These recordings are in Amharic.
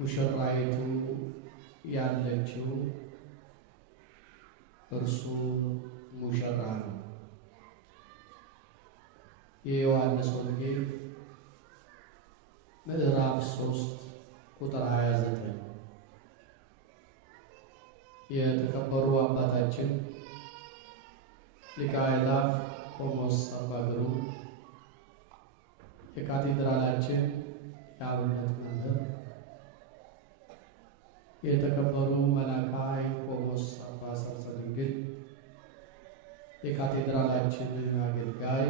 ሙሽራይቱ ያለችው እርሱ ሙሽራ ነው። የዮሐንስ ወንጌል ምዕራፍ 3 ቁጥር 29 የተከበሩ አባታችን ሊቀ አእላፍ ቆሞስ አባ ግሩም የካቴድራላችን የአብነት መምህር፣ የተከበሩ መልአከ ኃይል ቆሞስ አባ ሰርጸ ድንግል የካቴድራላችን አገልጋይ፣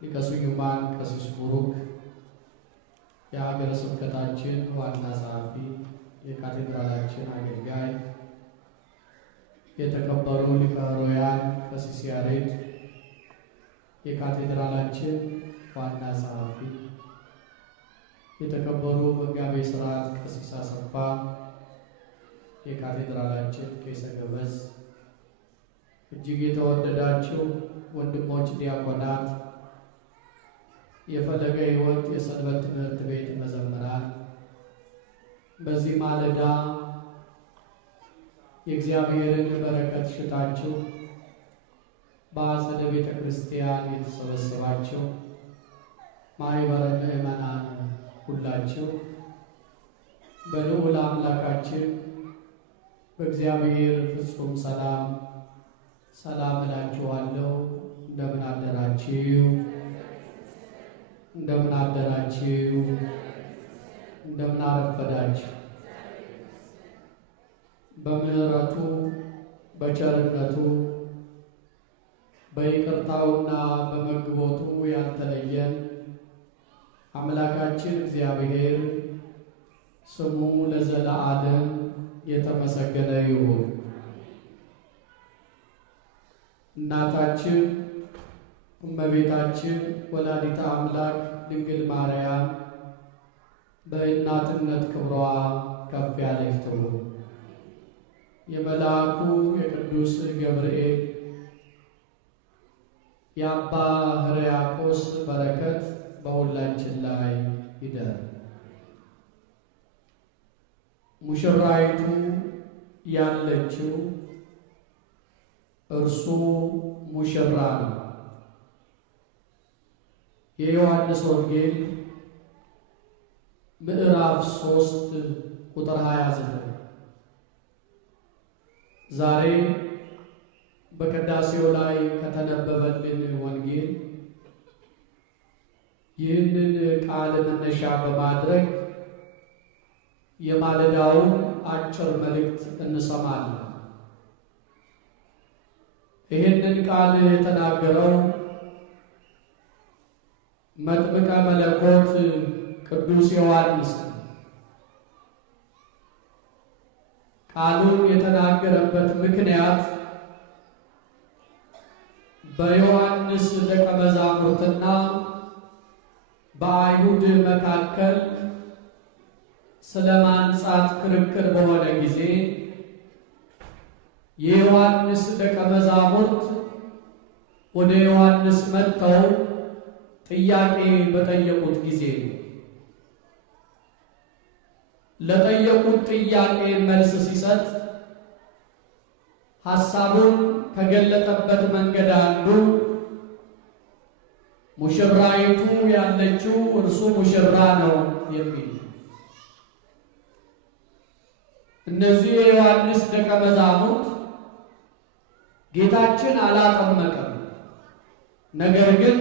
ሊቀ ስዩማን ቀሲስ ቡሩክ የሀገረ ስብከታችን ዋና ጸሐፊ፣ የካቴድራላችን አገልጋይ፣ የተከበሩ ሊቀ ኅሩያን ቀሲስ ያሬድ የካቴድራላችን ዋና ጸሐፊ፣ የተከበሩ መጋቤ ሥርዓት ቀሲስ አሰፋ የካቴድራላችን ቄሰ ገበዝ፣ እጅግ የተወደዳችሁ ወንድሞች ዲያቆናት፣ የፈለገ ሕይወት የሰንበት ትምህርት ቤት መዘምራን፣ በዚህ ማለዳ የእግዚአብሔርን በረከት ሽታችሁ በአጸደ ቤተ ክርስቲያን የተሰበሰባችሁ ማኅበረ ምእመናን ሁላችሁ በልዑል አምላካችን በእግዚአብሔር ፍጹም ሰላም ሰላም እላችኋለሁ። እንደምን አደራችሁ? እንደምን አደራችሁ? እንደምን አረፈዳችሁ? በምሕረቱ በቸርነቱ በይቅርታውና በመግቦቱ ያልተለየን አምላካችን እግዚአብሔር ስሙ ለዘለዓለም የተመሰገነ ይሁን። እናታችን እመቤታችን ወላዲተ አምላክ ድንግል ማርያም በእናትነት ክብሯ ከፍ ያለች ትሁን። የመልአኩ የቅዱስ ገብርኤል የአባ ሕርያቆስ በረከት በሁላችን ላይ ይደር። ሙሽራይቱ ያለችው እርሱ ሙሽራ ነው። የዮሐንስ ወንጌል ምዕራፍ 3 ቁጥር 29 ዛሬ በቅዳሴው ላይ ከተነበበልን ወንጌል ይህንን ቃል መነሻ በማድረግ የማለዳውን አጭር መልእክት እንሰማለን። ይህንን ቃል የተናገረው መጥምቀ መለኮት ቅዱስ ዮሐንስ ቃሉን የተናገረበት ምክንያት በዮሐንስ ደቀ መዛሙርትና በአይሁድ መካከል ስለ ማንጻት ክርክር በሆነ ጊዜ የዮሐንስ ደቀ መዛሙርት ወደ ዮሐንስ መጥተው ጥያቄ በጠየቁት ጊዜ ለጠየቁት ጥያቄ መልስ ሲሰጥ ሐሳቡን ከገለጠበት መንገድ አንዱ ሙሽራይቱ ያለችው እርሱ ሙሽራ ነው የሚል። እነዚህ የዮሐንስ ደቀ መዛሙርት ጌታችን አላጠመቀም፣ ነገር ግን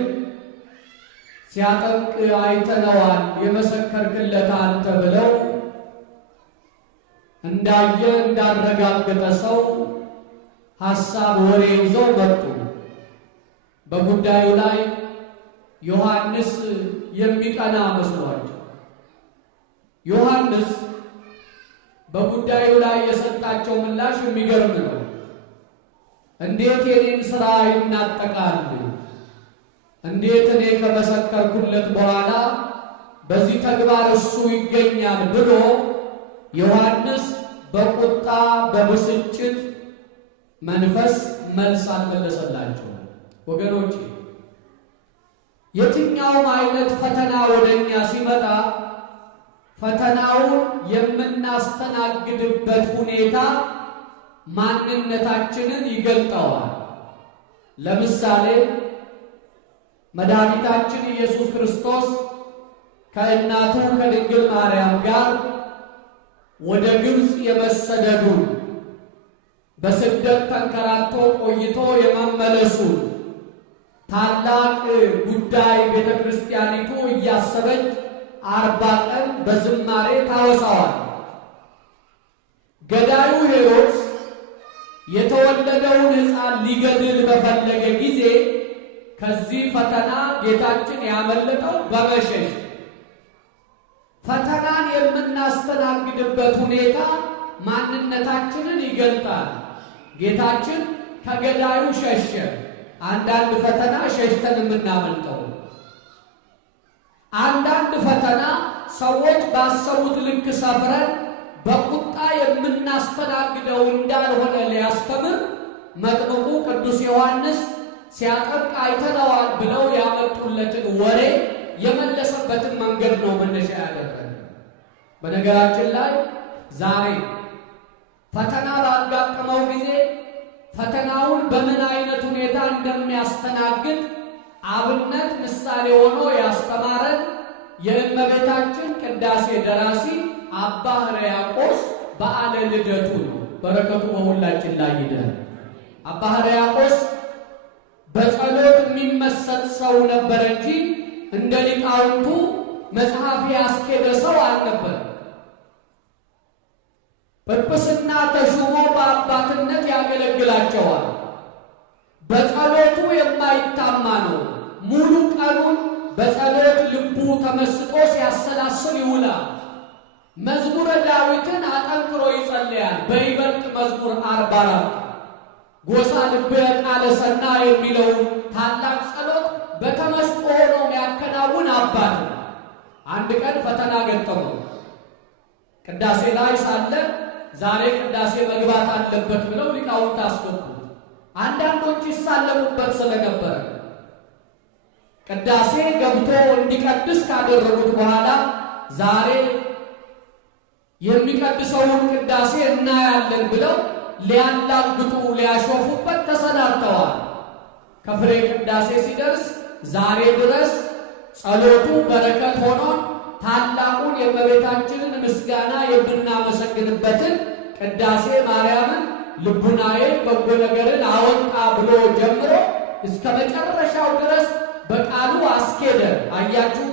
ሲያጠምቅ አይተነዋል፣ የመሰከርክለት አንተ ብለው እንዳየ እንዳረጋገጠ ሰው ሐሳብ ወሬ ይዘው መጡ። በጉዳዩ ላይ ዮሐንስ የሚቀና መስሏቸው ዮሐንስ በጉዳዩ ላይ የሰጣቸው ምላሽ የሚገርም ነው። እንዴት የኔን ሥራ ይናጠቃል? እንዴት እኔ ከመሰከርኩለት በኋላ በዚህ ተግባር እሱ ይገኛል ብሎ ዮሐንስ በቁጣ በብስጭት መንፈስ መልስ አልመለሰላቸው። ወገኖቼ የትኛውም አይነት ፈተና ወደኛ ሲመጣ ፈተናውን የምናስተናግድበት ሁኔታ ማንነታችንን ይገልጠዋል። ለምሳሌ መድኃኒታችን ኢየሱስ ክርስቶስ ከእናቱ ከድንግል ማርያም ጋር ወደ ግብፅ የመሰደዱን በስደት ተንከራቶ ቆይቶ የመመለሱ ታላቅ ጉዳይ ቤተ ክርስቲያኒቱ እያሰበች 40 ቀን በዝማሬ ታወሳዋል። ገዳዩ ሄሮድስ የተወለደውን ሕፃን ሊገድል በፈለገ ጊዜ ከዚህ ፈተና ጌታችን ያመለጠው በመሸሽ። ፈተናን የምናስተናግድበት ሁኔታ ማንነታችንን ይገልጣል። ጌታችን ከገዳዩ ሸሸ። አንዳንድ ፈተና ሸሽተን የምናመልጠው፣ አንዳንድ ፈተና ሰዎች ባሰቡት ልክ ሰፍረን በቁጣ የምናስተናግደው እንዳልሆነ ሊያስተምር መጥምቁ ቅዱስ ዮሐንስ ሲያጠምቅ አይተነዋል ብለው ያመጡለትን ወሬ የመለሰበትን መንገድ ነው መነሻ ያደረገ። በነገራችን ላይ ዛሬ ፈተና ባጋጠመው ጊዜ ፈተናውን በምን አይነት ሁኔታ እንደሚያስተናግድ አብነት ምሳሌ ሆኖ ያስተማረን የእመቤታችን ቅዳሴ ደራሲ አባ ሕርያቆስ በዓለ ልደቱ ነው። በረከቱ በሁላችን ላይ ይደር። አባ ሕርያቆስ በጸሎት የሚመሰጥ ሰው ነበር እንጂ እንደ ሊቃውንቱ መጽሐፍ ያስኬደ ሰው አልነበር። ጵጵስና ተሹሞ በአባትነት ያገለግላቸዋል። በጸሎቱ የማይታማ ነው። ሙሉ ቀኑን በጸሎት ልቡ ተመስጦ ሲያሰላስል ይውላል። መዝሙረ ዳዊትን አጠንክሮ ይጸልያል። በይበልጥ መዝሙር 44 ጎሳ ልበ ቃለ ሰና የሚለውን ታላቅ ጸሎት በተመስጦ ሆኖ የሚያከናውን አባት። አንድ ቀን ፈተና ገጠመው። ቅዳሴ ላይ ሳለ ዛሬ ቅዳሴ መግባት አለበት ብለው ሊቃውንት አስገቡት። አንዳንዶች ይሳለሙበት ስለነበረ ቅዳሴ ገብቶ እንዲቀድስ ካደረጉት በኋላ ዛሬ የሚቀድሰውን ቅዳሴ እናያለን ብለው ሊያላግጡ ሊያሾፉበት ተሰናድተዋል። ከፍሬ ቅዳሴ ሲደርስ ዛሬ ድረስ ጸሎቱ በረከት ሆኖን ታላቁን የእመቤታችንን ምስጋና የምናመሰግንበትን ቅዳሴ ማርያምን ልቡናዬ በጎ ነገርን አወጣ ብሎ ጀምሮ እስከ መጨረሻው ድረስ በቃሉ አስኬደ። አያችሁ፣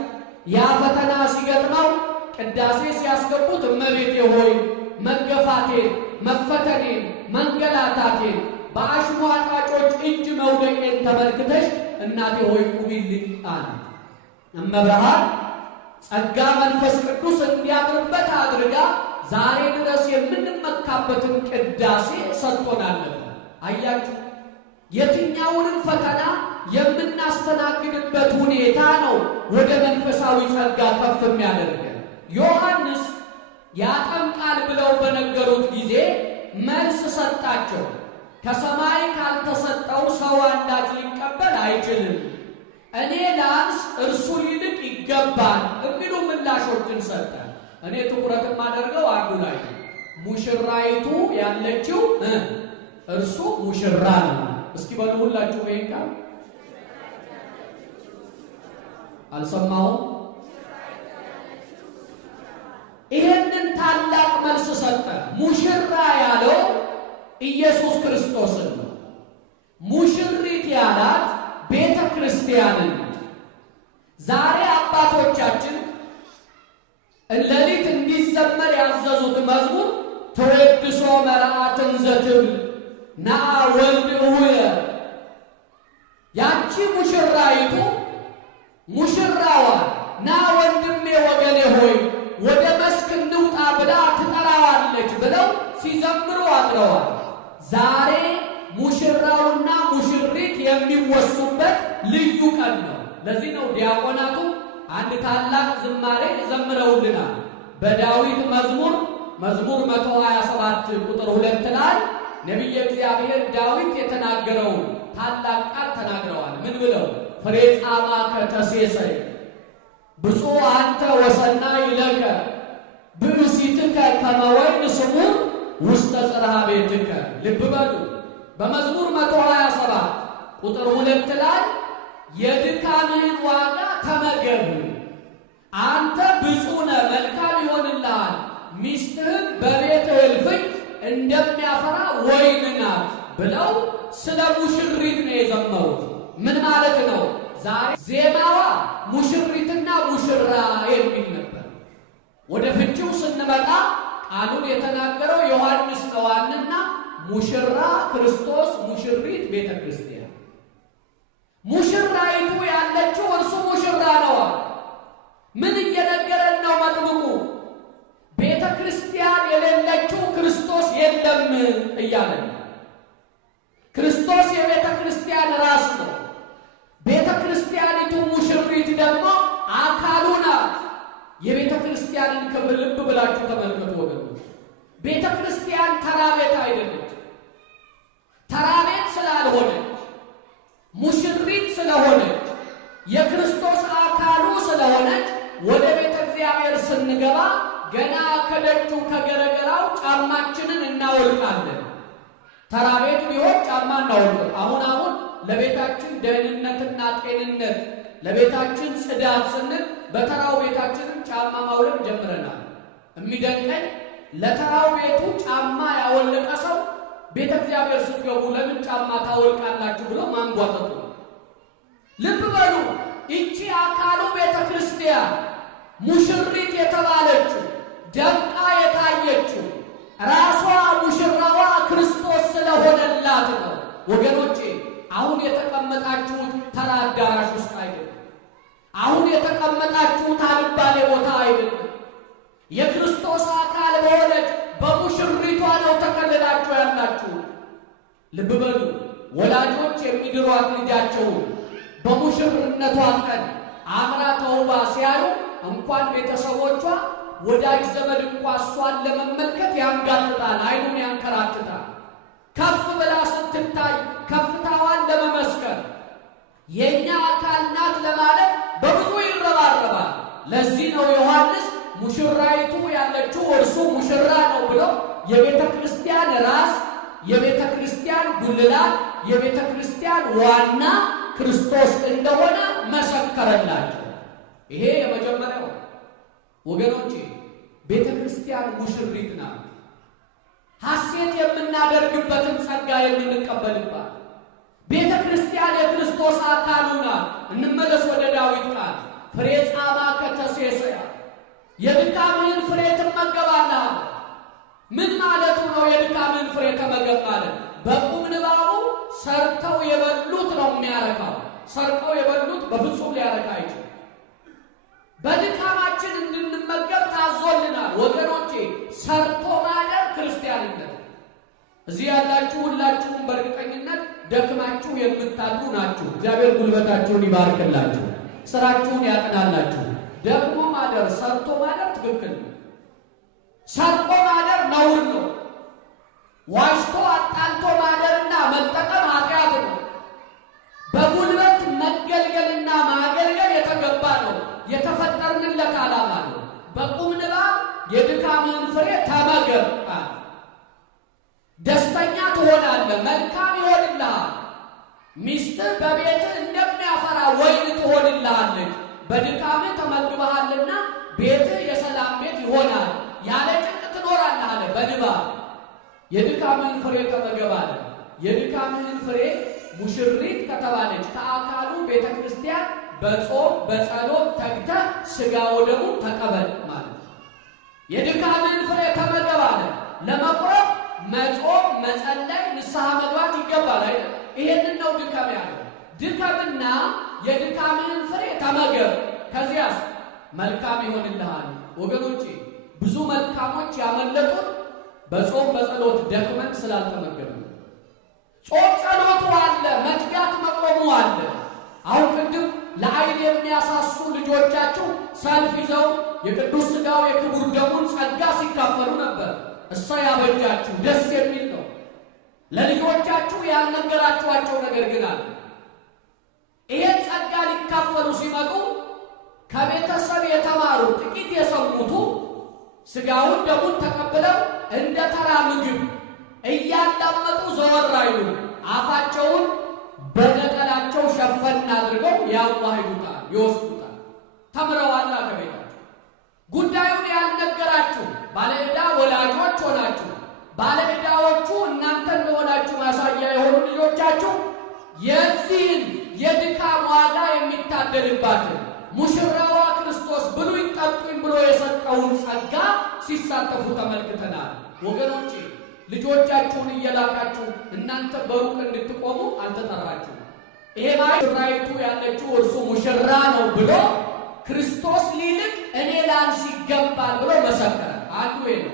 ያ ፈተና ሲገጥመው ቅዳሴ ሲያስገቡት እመቤቴ ሆይ መገፋቴን፣ መፈተኔን፣ መንገላታቴን በአሽሟጣጮች እጅ መውደቄን ተመልክተሽ እናቴ ሆይ ቁሚልኝ አለ። እመብርሃን ጸጋ መንፈስ ቅዱስ እንዲያድርበት አድርጋ ዛሬ ድረስ የምንመካበትን ቅዳሴ ሰጥቶናል። አያችሁ፣ የትኛውንም ፈተና የምናስተናግድበት ሁኔታ ነው ወደ መንፈሳዊ ጸጋ ከፍ የሚያደርገን። ዮሐንስ ያጠምቃል ብለው በነገሩት ጊዜ መልስ ሰጣቸው። ከሰማይ ካልተሰጠው ሰው አንዳች ሊቀበል አይችልም፣ እኔ ላንስ እርሱ ሊልቅ ይገባል የሚሉ ምላሾችን ሰጠ። እኔ ትኩረት የማደርገው አንዱ ላይ ሙሽራይቱ ያለችው እርሱ ሙሽራ ነው። እስኪ በሉ ሁላችሁ ይሄን ቃል አልሰማሁም። ይሄንን ታላቅ መልስ ሰጠ። ሙሽራ ያለው ኢየሱስ ክርስቶስን ነው። ሙሽሪት ያላት ቤተ ክርስቲያንን። ዛሬ አባቶቻችን ሌሊት እንዲዘመር ያዘዙት መዝሙር ተወድሶ መርዓትን ዘትብል ነአ ወልድ እሁየ። ያቺ ሙሽራይቱ ሙሽራዋ ና ወንድሜ ወገኔ ሆይ ወደ መስክ እንውጣ ብላ ትጠራዋለች ብለው ሲዘምሩ አድረዋል። ዛሬ ሙሽራውና ሙሽሪት የሚወሱበት ልዩ ቀን ነው። ለዚህ ነው ዲያቆናቱ አንድ ታላቅ ዝማሬ ዘምረውልናል። በዳዊት መዝሙር 127 ቁጥር 2 ላይ ነቢየ እግዚአብሔር ዳዊት የተናገረውን ታላቅ ቃል ተናግረዋል። ምን ብለው? ፍሬ ጻማ ከተሴሰይ ብፁዕ አንተ ወሰና ይለከ ቤትከ ከመ ወይን ስሙር ውስተ ጽርሐ ቤትከ። ልብ በሉ በመዝሙር 127 ቁጥር 2 ላይ የድካምህን ዋጋ ተመገብ፣ አንተ ብፁዕ ነህ መልካም ይሆንልሃል፣ ሚስትህም በቤትህ እልፍኝ እንደሚያፈራ ወይን ናት ብለው ስለ ሙሽሪት ነው የዘመሩት። ምን ማለት ነው? ዛሬ ዜማዋ ሙሽሪትና ሙሽራ የሚል ነበር። ወደ ፍቺው ስንመጣ ቃሉን የተናገረው ዮሐንስ ነዋንና ሙሽራ ክርስቶስ፣ ሙሽሪት ቤተ ክርስቲያን። ሙሽራይቱ ያለችው እርሱ ሙሽራ ነዋ። ምን እየነገረን ነው መጥምቁ? ቤተ ክርስቲያን የሌለችው ክርስቶስ የለም እያለ ነው። ክርስቶስ የቤተ ክርስቲያን ራስ ነው። ቤተ ክርስቲያኒቱ ሙሽሪት ደግሞ አካሉ ናት። የቤተ ክርስቲያንን ክብር ልብ ብላችሁ ተመልከቱ ወገኖች። ቤተ ክርስቲያን ተራ ቤት አይደለች። ተራ ቤት ስላልሆነች፣ ሙሽሪት ስለሆነች፣ የክርስቶስ አካሉ ስለሆነች ወደ ቤተ እግዚአብሔር ስንገባ ገና ከደጁ ከገረገራው ጫማችንን እናወልቃለን። ተራ ቤት ቢሆን ጫማ እናወልቅ። አሁን ለቤታችን ደህንነትና ጤንነት፣ ለቤታችን ጽዳት ስንል በተራው ቤታችንን ጫማ ማውለቅ ጀምረናል። የሚደንቀኝ ለተራው ቤቱ ጫማ ያወለቀ ሰው ቤተ እግዚአብሔር ስትገቡ ለምን ጫማ ታወልቃላችሁ ብሎ ማንጓጠጡ። ልብ በሉ፣ ይቺ አካሉ ቤተ ክርስቲያን ሙሽሪት የተባለችው ደምቃ የታየችው ራሷ ሙሽራዋ ክርስቶስ ስለሆነላት ነው። ወገኖቼ አሁን የተቀመጣችሁት ተራ አዳራሽ ውስጥ አይደለም። አሁን የተቀመጣችሁት አልባሌ ቦታ አይደለም። የክርስቶስ አካል በሆነች በሙሽሪቷ ነው ተከልላችሁ ያላችሁ። ልብ በሉ፣ ወላጆች የሚድሯት ልጃቸውን በሙሽርነቷ ቀን አምራ ተውባ ሲያዩ እንኳን ቤተሰቦቿ ወዳጅ ዘመድ እንኳ እሷን ለመመልከት ያንጋጥጣል፣ አይኑን ያንከራትታል። ከፍ ብላ ስትታይ ከፍታዋን ለመመስከር የእኛ አካል ናት ለማለት በብዙ ይረባረባል። ለዚህ ነው ዮሐንስ ሙሽራይቱ ያለችው እርሱ ሙሽራ ነው ብሎ የቤተ ክርስቲያን ራስ፣ የቤተ ክርስቲያን ጉልላት፣ የቤተ ክርስቲያን ዋና ክርስቶስ እንደሆነ መሰከረላቸው። ይሄ የመጀመሪያው ወገኖቼ፣ ቤተ ክርስቲያን ሙሽሪት ናት። ሐሴት የምናደርግበትን ጸጋ የምንቀበልባት ቤተ ክርስቲያን የክርስቶስ አካሉ ናት። እንመለስ ወደ ዳዊት ቃል፣ ፍሬ ጻማከ ተሴሰያ፣ የድካምህን ፍሬ ትመገባለህ። ምን ማለቱ ነው? የድካምህን ፍሬ ተመገብ ማለት በቁም ንባቡ ሰርተው የበሉት ነው የሚያረካው። ሰርተው የበሉት በፍጹም ሊያረካ አይችልም። በድካማችን እንድንመገብ ታዞልናል። ወገኖቼ ሰርቶ ማደር ክርስቲያንነት። እዚህ ያላችሁ ሁላችሁም በእርግጠኝነት ደክማችሁ የምታድሩ ናችሁ። እግዚአብሔር ጉልበታችሁን ይባርክላችሁ፣ ስራችሁን ያቅናላችሁ። ደግሞ ማደር፣ ሰርቶ ማደር ትክክል ነው። ሰርቆ ማደር ነውር ነው። ዋሽቶ አጣልቶ ማደርና መጠቀም ኃጢአት ነው። በጉልበት መገልገልና ማገልገል የተገባ ነው። የተፈጠርንለት ዓላማ ነው። በቁም ንባብ የድካምህን ፍሬ ተመገብ። ደስተኛ ትሆናለህ፣ መልካም ይሆንልሃል። ሚስትህ በቤትህ እንደሚያፈራ ወይን ትሆንልሃለች። በድካምህ ተመግበሃልና ቤትህ የሰላም ቤት ይሆናል፣ ያለ ጭንቅ ትኖራለህ አለ በንባብ። የድካምህን ፍሬ ተመገብ አለ። የድካምህን ፍሬ ሙሽሪት ከተባለች ከአካሉ ቤተ ክርስቲያን በጾም በጸሎት ተግተህ ሥጋ ወደሙ ተቀበል ማለት ነው። የድካምህን ፍሬ ተመገብ አለ። ለመቁረብ መጾም፣ መጸለይ፣ ንስሐ መግባት ይገባል አይደል? ይሄንን ነው ድካም ያለው። ድካምና የድካምህን ፍሬ ተመገብ፣ ከዚያስ መልካም ይሆንልሃል። ወገኖቼ ብዙ መልካሞች ያመለጡን በጾም በጸሎት ደክመን ስላልተመገብ። ጾም ጸሎቱ አለ፣ መትጋት መቆሙ አለ። አሁን ቅድም ለዓይን የሚያሳሱ ልጆቻችሁ ሰልፍ ይዘው የቅዱስ ሥጋው የክቡር ደሙን ጸጋ ሲካፈሉ ነበር። እሷ ያበጃችሁ ደስ የሚል ነው። ለልጆቻችሁ ያልነገራችኋቸው ነገር ግን አለ። ይሄን ጸጋ ሊካፈሉ ሲመጡ ከቤተሰብ የተማሩ ጥቂት የሰሙቱ ሥጋውን ደሙን ተቀብለው እንደ ተራ ምግብ እያዳመጡ ዘወር አይሉ፣ አፋቸውን በነጠላቸው ሸፈን አድርገው ያዋሂዱታል፣ ይወስዱታል። ተምረዋል ከቤታቸው። ጉዳዩን ያልነገራችሁ ባለዕዳ ወላጆች ሆናችሁ ባለዕዳዎቹ እናንተ እንደሆናችሁ ማሳያ የሆኑ ልጆቻችሁ የዚህን የድካም ዋጋ የሚታደልባትን ሙሽራዋ ክርስቶስ ብሉኝ ጠጡኝ ብሎ የሰጠውን ጸጋ ሲሳተፉ ተመልክተናል። ወገኖቼ ልጆቻችሁን እየላካችሁ እናንተ በሩቅ እንድትቆሙ አልተጠራችሁ። ይሄ ሙሽራይቱ ያለችው እርሱ ሙሽራ ነው ብሎ ክርስቶስ ሊልቅ እኔ ላንስ ይገባል ብሎ መሰከረ። አንዱ ነው።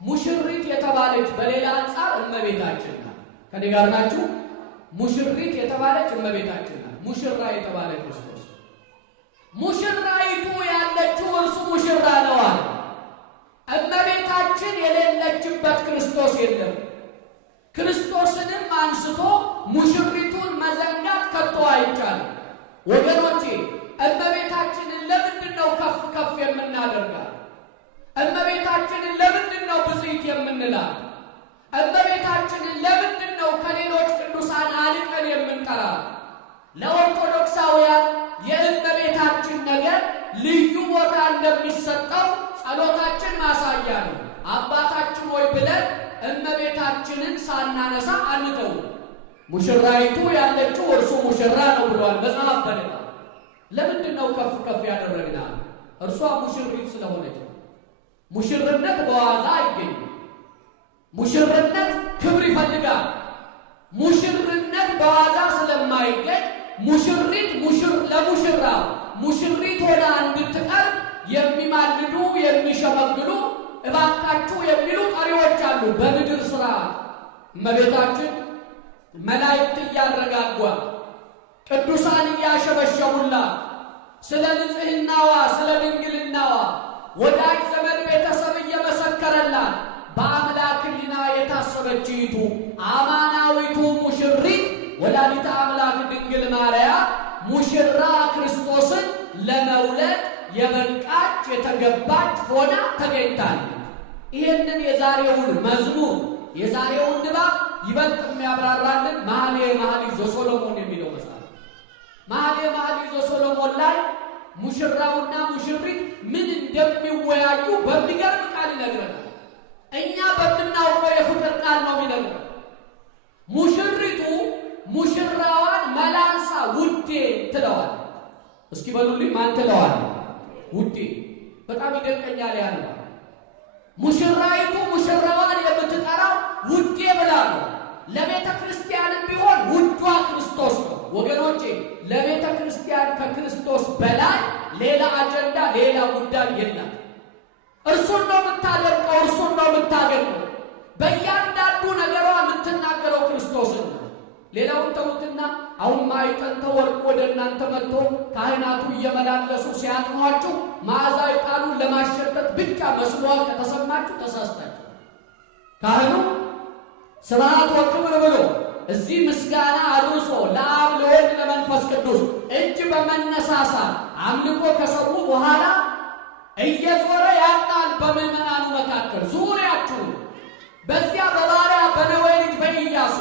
ሙሽሪት የተባለች በሌላ አንጻር እመቤታችን ናት። ከኔ ጋር ናችሁ? ሙሽሪት የተባለች እመቤታችን ናት። ሙሽራ የተባለ ክርስቶስ። ሙሽራይቱ ያለችው እርሱ ሙሽራ ነው አለ። እመቤታችን የሌለችበት ክርስቶስ የለም። ክርስቶስንም አንስቶ ሙሽሪቱን መዘንጋት ከቶ አይቻልም። ወገኖቼ እመቤታችንን ለምንድን ነው ከፍ ከፍ የምናደርጋት? እመቤታችንን ለምንድን ነው ብፅዕት የምንላት? እመቤታችንን ለምንድን ነው ከሌሎች ቅዱሳን አልቀን የምንጠራት? ለኦርቶዶክሳውያን የእመቤታችን ነገር ልዩ ቦታ እንደሚሰጠው ጸሎታችን ማሳያ ነው። አባታችን ሆይ ብለን እመቤታችንን ሳናነሳ አንተው። ሙሽራይቱ ያለችው እርሱ ሙሽራ ነው ብሏል መጽሐፍ በደታ። ለምንድን ነው ከፍ ከፍ ያደረግናል? እርሷ ሙሽሪት ስለሆነች። ሙሽርነት በዋዛ አይገኝም። ሙሽርነት ክብር ይፈልጋል። ሙሽርነት በዋዛ ስለማይገኝ ሙሽሪት ለሙሽራ ሙሽሪት ሆና እንድትቀርብ የሚማልዱ የሚሸመግሉ እባካችሁ የሚሉ ጠሪዎች አሉ። በምድር ሥርዓት እመቤታችን መላእክት እያረጋጓት ቅዱሳን እያሸበሸቡላት ስለ ንጽሕናዋ ስለ ድንግልናዋ ወዳጅ ዘመድ ቤተሰብ እየመሰከረላት በአምላክ ሕሊና የታሰበችይቱ አማናዊቱ ሙሽሪት ወላዲተ አምላክ ድንግል ማርያም ሙሽራ ክርስቶስን ለመውለድ የበቃች የተገባች ሆና ተገኝታለች። ይህንን የዛሬውን መዝሙር የዛሬውን ድባብ ይበልጥ የሚያብራራልን መኃልየ መኃልይ ዘሰሎሞን የሚለው መጽሐፍ። መኃልየ መኃልይ ዘሰሎሞን ላይ ሙሽራውና ሙሽሪት ምን እንደሚወያዩ በሚገርም ቃል ይነግረናል። እኛ በምናውቀው የፍቅር ቃል ነው የሚነግረን። ሙሽሪቱ ሙሽራዋን መላንሳ ውዴ ትለዋል። እስኪ በሉልኝ ማን ትለዋል? ውዴ። በጣም ይደንቀኛል ያለው ሙሽራይቱ ሙሽራዋን የምትጠራው ውዴ ብላ ነው። ለቤተ ክርስቲያንም ቢሆን ውዷ ክርስቶስ ነው። ወገኖቼ ለቤተ ክርስቲያን ከክርስቶስ በላይ ሌላ አጀንዳ ሌላ ጉዳይ የለም። እርሱን ነው የምታደርቀው፣ እርሱን ነው የምታገኘው። በእያንዳንዱ ነገሯ የምትናገረው ክርስቶስን ነው። ሌላውን ተውትና አሁን ማዕጠንተ ወርቅ ወደ እናንተ መጥቶ ካህናቱ እየመላለሱ ሲያጥኗችሁ መዓዛ ዕጣኑን ለማሸተት ብቻ መስሏል ከተሰማችሁ ተሳስታችሁ። ካህኑ ስብሐት ወክብር ብሎ እዚህ ምስጋና አድርሶ ለአብ ለወልድ ለመንፈስ ቅዱስ እጅ በመነሳሳት አምልኮ ከሰሙ በኋላ እየዞረ ያጥናል በምዕመናኑ መካከል ዙሪያችሁ። በዚያ በባሪያ በነዌ ልጅ በኢያሱ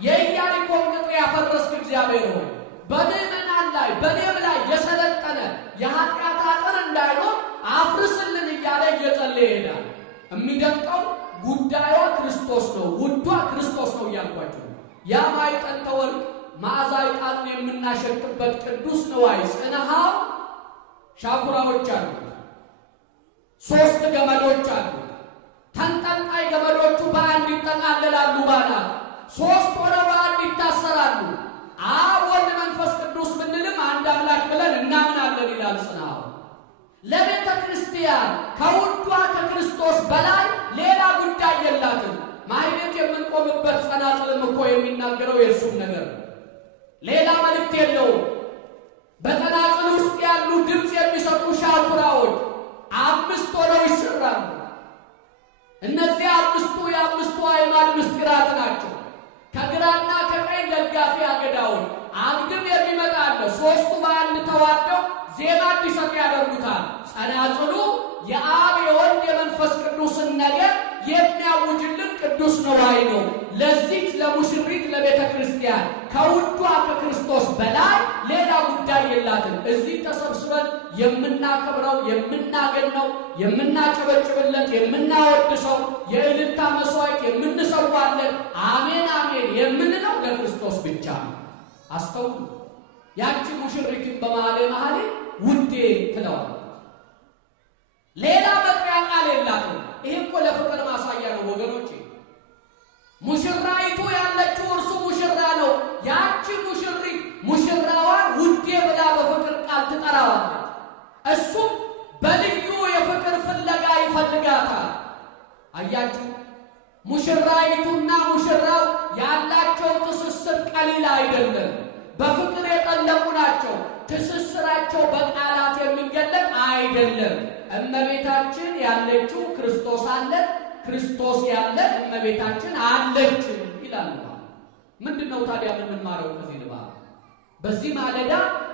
የኢያሪኮን ቅጥር ያፈረስክ እግዚአብሔር ሆይ በምዕመናን ላይ በኔም ላይ የሰለጠነ የኃጢአት አጥር እንዳይኖር አፍርስልን እያለ እየጸለየ ይሄዳል። የሚደንቀው ጉዳዩዋ ክርስቶስ ነው፣ ውዷ ክርስቶስ ነው እያልኳቸው። ያ ማዕጠንተ ወርቅ መዓዛ ዕጣኑን የምናሸትበት ቅዱስ ንዋይ ጽንሐው ሻኩራዎች አሉት። 3 ገመዶች አሉት። ተንጠልጣይ ገመዶቹ በአንድ ይጠቃለላሉ። ባላት 3 ሆነው በአንድ ይታሰራሉ። አብ ወልድ መንፈስ ቅዱስ ብንልም አንድ አምላክ ብለን እናምናለን ይላል ጽንሐው። ለቤተ ክርስቲያን ከውዷ ከክርስቶስ በላይ ሌላ ጉዳይ የላትም። ማኅሌት የምንቆምበት ጸናጽልም እኮ የሚናገረው የእርሱም ነገር ነው። ሌላ መልእክት የለውም። በጸናጽል ውስጥ ያሉ ድምፅ የሚሰጡ ሻኩራዎች 5 ሆነው ይሰራሉ። እነዚህ 5ቱ የ5ቱ አዕማድ ምስጢራት ናቸው። ከግራና ከቀኝ ደጋፊ አገዳዎች አግድም የሚመጣ አለ። 3ቱ በአንድ ተዋደው ዜማ እንዲሰጡ ያደርጉታል። ጸናጽሉ የአብ የወልድ የመንፈስ ነዋይ ነው። ለዚህ ለሙሽሪት ለቤተ ክርስቲያን ከውዷ ከክርስቶስ በላይ ሌላ ጉዳይ የላትም። እዚህ ተሰብስበን የምናከብረው የምናገነው የምናጨበጭብለት የምናወድሰው የእልልታ መስዋዕት የምንሰዋለን አሜን አሜን የምንለው ለክርስቶስ ብቻ ነው። አስተውሉ። ያቺ ሙሽሪትን በመኃልየ ውዴ ትለዋለች። ሌላ መጥሪያ ቃል የላትም። ይሄ እኮ ለፍቅር ማሳያ ነው ወገኖቼ። ሙሽራይቱ ያለችው እርሱ ሙሽራ ነው። ያቺ ሙሽሪት ሙሽራዋን ውዴ ብላ በፍቅር ቃል ትጠራዋለች። እሱም በልዩ የፍቅር ፍለጋ ይፈልጋታል። አያችሁ፣ ሙሽራይቱና ሙሽራው ያላቸው ትስስር ቀሊል አይደለም። በፍቅር የጠለቁ ናቸው። ትስስራቸው በቃላት የሚገለጥ አይደለም። እመቤታችን ያለችው ክርስቶስ አለ፣ ክርስቶስ ያለ እመቤታችን አለች ይላል። ምንድነው ታዲያ የምንማረው ከዚህ ንባብ? በዚህ ማለዳ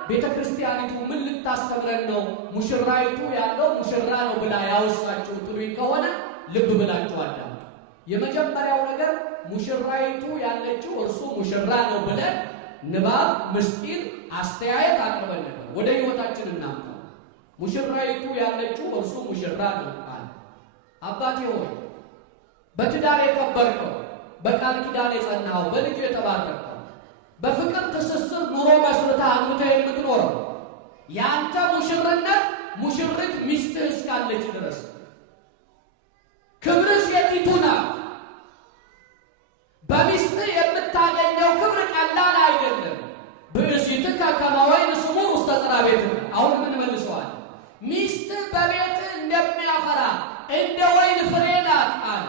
ቤተ ክርስቲያኒቱ ምን ልታስተምረን ነው? ሙሽራይቱ ያለው ሙሽራ ነው ብላ ያወሳችሁ ትሉኝ ከሆነ ልብ ብላችሁ አዳምጡ። የመጀመሪያው ነገር ሙሽራይቱ ያለችው እርሱ ሙሽራ ነው ብለን ንባብ፣ ምስጢር፣ አስተያየት አቅርበን ነበር። ወደ ሕይወታችን እናምጣ። ሙሽራይቱ ያለችው እርሱ ሙሽራ ነው አለ። አባቴ ሆይ በትዳር የከበርከው፣ በቃል ኪዳን የጸናኸው፣ በልጅ የተባረከው፣ በፍቅር ትስስር ኑሮ መስርተህ አግብተህ የምትኖረው ያንተ ሙሽርነት ሙሽሪት ሚስትህ እስካለች ድረስ ክብርህ የቲቱ ናት። በሚስትህ የምታገኘው ክብር ቀላል አይደለም። ብእሲትከ ከመ ወይን ስሙር ውስተ ጽራቤትከ። አሁን ምን መልሰዋል? ሚስትህ በቤትህ እንደሚያፈራ እንደ ወይን ፍሬ ናት አለ።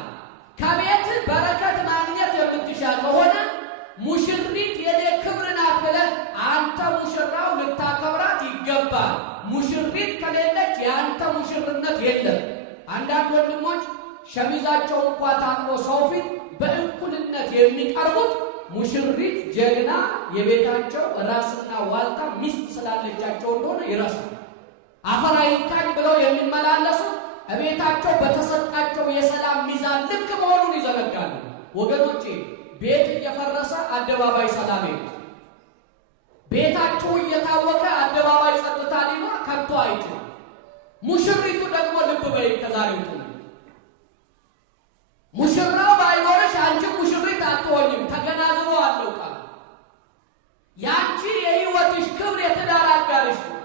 ከቤትህ በረከት ማግኘት የምትሻ ከሆነ ሙሽሪት የኔ ክብር ናት ብለህ አንተ ሙሽራው ልታከብራት ይገባል። ሙሽሪት ከሌለች የአንተ ሙሽርነት የለም። አንዳንድ ወንድሞች ሸሚዛቸው እንኳ ታጥቦ ሰው ፊት በእኩልነት የሚቀርቡት ሙሽሪት ጀግና የቤታቸው ራስና ዋልታ ሚስት ስላለቻቸው እንደሆነ ይረሳል። አፈር አይንካኝ ብለው የሚመላለሱት እቤታቸው በተሰጣቸው የሰላም ሚዛን ልክ መሆኑን ይዘነጋሉ። ወገኖቼ ቤት እየፈረሰ አደባባይ ሰላም የለም። ቤታቸው እየታወቀ አደባባይ ጸጥታ ሊኖር ከቶ አይችልም። ሙሽሪቱ ደግሞ ልብ በይ ከዛሬው ሙሽራው ባይኖርሽ አንቺ ሙሽሪት አትሆኝም። ተገናዝቦ አለው ቃል። ያንቺ የሕይወትሽ ክብር የትዳር አጋርሽ ነው።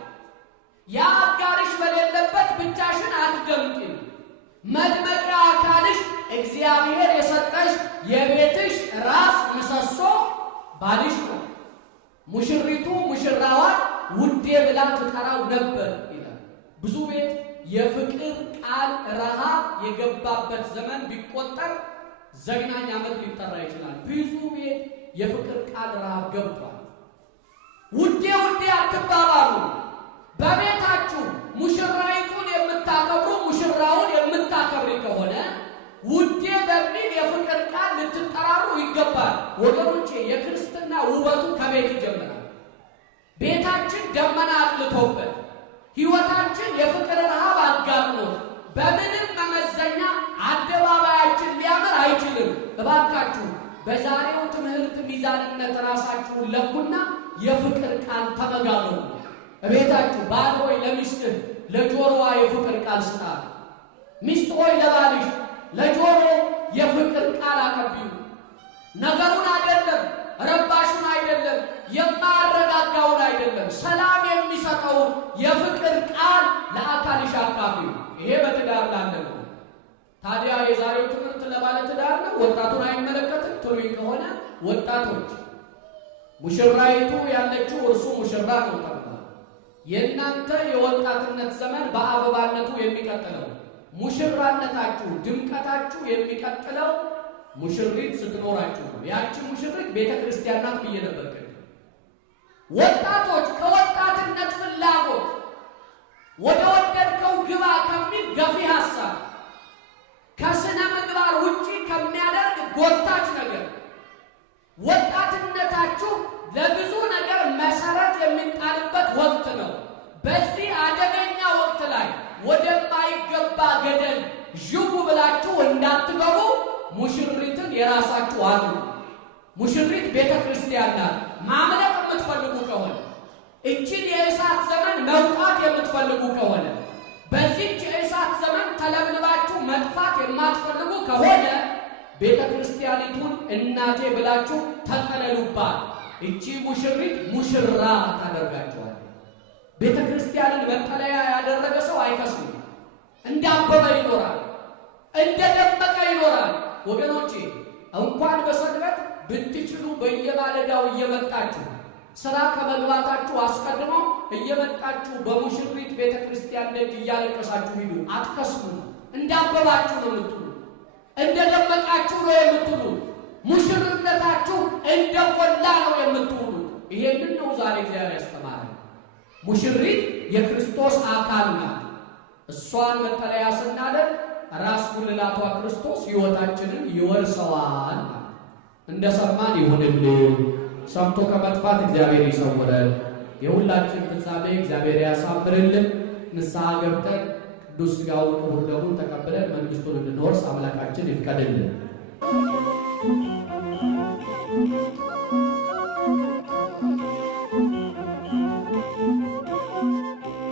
ያ አጋርሽ በሌለበት ብቻሽን አትደምቂም። መድመቂያ አካልሽ እግዚአብሔር የሰጠሽ የቤትሽ ራስ ምሰሶ ባልሽ ነው። ሙሽሪቱ ሙሽራዋን ውዴ ብላ ትጠራው ነበር ይላል። ብዙ ቤት የፍቅር ቃል ረሃብ የገባበት ዘመን ቢቆጠር ዘግናኝ ዓመት ሊጠራ ይችላል። ብዙ ቤት የፍቅር ቃል ረሃብ ገብቷል። ውዴ ውዴ አትባባሉ። በቤታችሁ ሙሽራይቱን የምታከብሩ ሙሽራውን የምታከብሪ ከሆነ ውዴ በሚል የፍቅር ቃል ልትጠራሩ ይገባል። ወገኖቼ የክርስትና ውበቱ ከቤት ይጀምራል። ቤታችን ደመና አጥልቶበት ሕይወታችን የፍቅር ረሃብ አጋጥሞት በምንም መመዘኛ አደባባያችን ሊያምር አይችልም። እባካችሁ በዛሬው ትምህርት ሚዛንነት ራሳችሁን ለኩና የፍቅር ቃል ተመጋገሩ። እቤታችሁ ባል ሆይ ለሚስትህ ለጆሮዋ የፍቅር ቃል ስጣት። ሚስት ሆይ ለባልሽ ለጆሮ የፍቅር ቃል አቀብዩ። ነገሩን አይደለም፣ ረባሹን አይደለም፣ የማያረጋጋውን አይደለም፣ ሰላም የሚሰጠውን የፍቅር ቃል ለአካልሽ አካፍዩ። ይሄ በትዳር ላለ ነው። ታዲያ የዛሬው ትምህርት ለባለ ትዳር ነው፣ ወጣቱን አይመለከትም ትሉኝ ከሆነ ወጣቶች ሙሽራይቱ ያለችው እርሱ ሙሽራ ነው ተብሏል። የእናንተ የወጣትነት ዘመን በአበባነቱ የሚቀጥለው ሙሽራነታችሁ ድምቀታችሁ የሚቀጥለው ሙሽሪት ስትኖራችሁ ነው። ያቺ ሙሽሪት ቤተ ክርስቲያን ናት ብዬ ነበር። ወጣቶች ከወጣትነት ፍላጎት ወደ ወደድከው ግባ ከሚል ገፊ ሐሳብ ከስነ ምግባር ውጪ ከሚያደርግ ጎታች ነገር ወጣትነታችሁ ለብዙ ነገር መሰረት የሚጣልበት ወቅት ነው። በዚህ አደገኛ ወቅት ላይ ወደማይገባ ገደል ዥው ብላችሁ እንዳትገቡ ሙሽሪትን የራስ ያላችሁ አሉ። ሙሽሪት ቤተ ክርስቲያን ናት። ማምለክ የምትፈልጉ ከሆነ እቺን የእሳት ዘመን መውጣት የምትፈልጉ ከሆነ በዚህች የእሳት ዘመን ተለብልባችሁ መጥፋት የማትፈልጉ ከሆነ ቤተ ክርስቲያኒቱን እናቴ ብላችሁ ተጠለሉባት። እቺ ሙሽሪት ሙሽራ ታደርጋችኋል። ቤተ ክርስቲያንን መጠለያ ያደረገ ሰው አይከስም። እንዳበበ ይኖራል፣ እንደደመቀ ይኖራል። ወገኖቼ እንኳን በሰንበት ብትችሉ በየማለዳው እየመጣችሁ ስራ ከመግባታችሁ አስቀድሞ እየመጣችሁ በሙሽሪት ቤተ ክርስቲያን ደጅ እያለቀሳችሁ ሂዱ። አትከስሙ። እንዳበባችሁ ነው የምትሉ፣ እንደደመቃችሁ ነው የምትሉ፣ ሙሽርነታችሁ እንደቆላ ነው የምትውሉ። ይሄንን ነው ዛሬ እግዚአብሔር ያስተማረ። ሙሽሪት የክርስቶስ አካል ናት። እሷን መጠለያ ስናደርግ ራስ ጉልላቷ ክርስቶስ ሕይወታችንን ይወርሰዋል። እንደሰማን ይሁንልን። ሰምቶ ከመጥፋት እግዚአብሔር ይሰውረን። የሁላችን ፍጻሜ እግዚአብሔር ያሳምርልን። ንስሐ ገብተን ቅዱስ ሥጋውን ክቡር ደሙን ተቀብለን መንግሥቱን እንድንወርስ አምላካችን ይፍቀድልን።